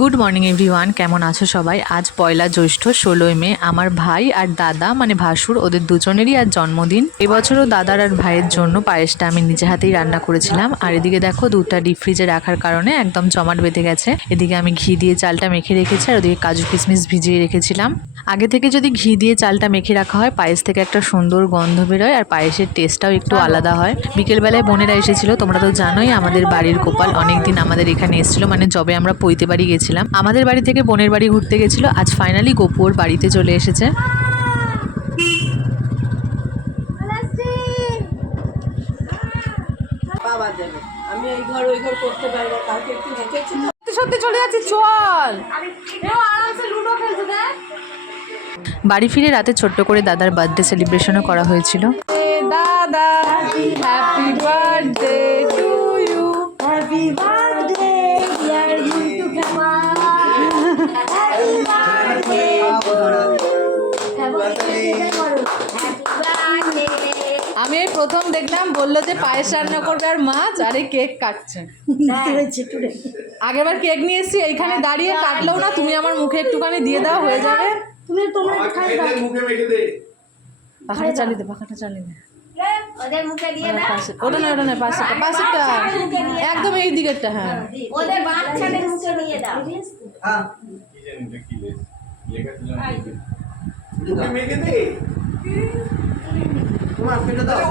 Good morning everyone, কেমন আছো সবাই? আজ পয়লা জ্যৈষ্ঠ 16ই মে। আমার ভাই আর দাদা মানে ভাসুর ওদের দুজনেরই আজ জন্মদিন। এবছরও দাদার আর ভাইয়ের জন্য পায়েসটা আমি নিজে হাতেই রান্না করেছিলাম। আর এদিকে দেখো দুধটা ডিপ ফ্রিজে রাখার কারণে একদম জমাট বেঁধে গেছে। এদিকে আমি ঘি দিয়ে চালটা মেখে রেখেছি আর ওদিকে কাজু কিশমিশ ভিজিয়ে রেখেছিলাম। আগে থেকে যদি ঘি দিয়ে চালটা মেখে রাখা হয় পায়েস থেকে একটা সুন্দর গন্ধ বেরোয় আর পায়েসের টেস্টটাও একটু আলাদা হয়। বিকেলবেলায় বোনেরা এসেছিল, তোমরা তো জানোই আমাদের বাড়ির গোপাল অনেকদিন আমাদের এখানে এসেছিল, মানে যবে আমরা পৈতে বাড়ি গেছিলাম। আমাদের বাড়ি থেকে বোনের বাড়ি ঘুরতে গেছিল, আজ ফাইনালি গোপু ওর বাড়িতে চলে এসেছে। আমি এই ঘর ওই ঘর করতে পারবো, কালকে একটু রেখেছি। সত্যি চলে যাচ্ছি, চল। বাড়ি ফিরে রাতে ছোট্ট করে দাদার বার্থডে সেলিব্রেশনও করা হয়েছিল। দাদা happy birthday to you. Happy birthday dear Guntu কাকা। হ্যাপি বার্থডে আমি এই প্রথম দেখলাম, বললো যে পায়েস রান্না করবে আর মাছ, আর এই কেক কাটছে। আগেরবার কেক নিয়ে এসেছি, এইখানে দাঁড়িয়ে কাটলেও না, তুমি আমার মুখে একটুখানি দিয়ে দাও, হয়ে যাবে। তোমরা খাই দাও, মুখে মেখে দে। পাখাটা চালিয়ে দে, পাখাটা চালিয়ে দে। ওদের মুখে দিয়ে দাও। ওটা না, ওটা না, পাশেরটা একদম এই দিকেরটা। হ্যাঁ, ওদের বাচ্চাদের মুখে দিয়ে দাও। কি জানি এটা কি লেখা ছিল মুখে মেখে দে। তোমার পেটে দাও।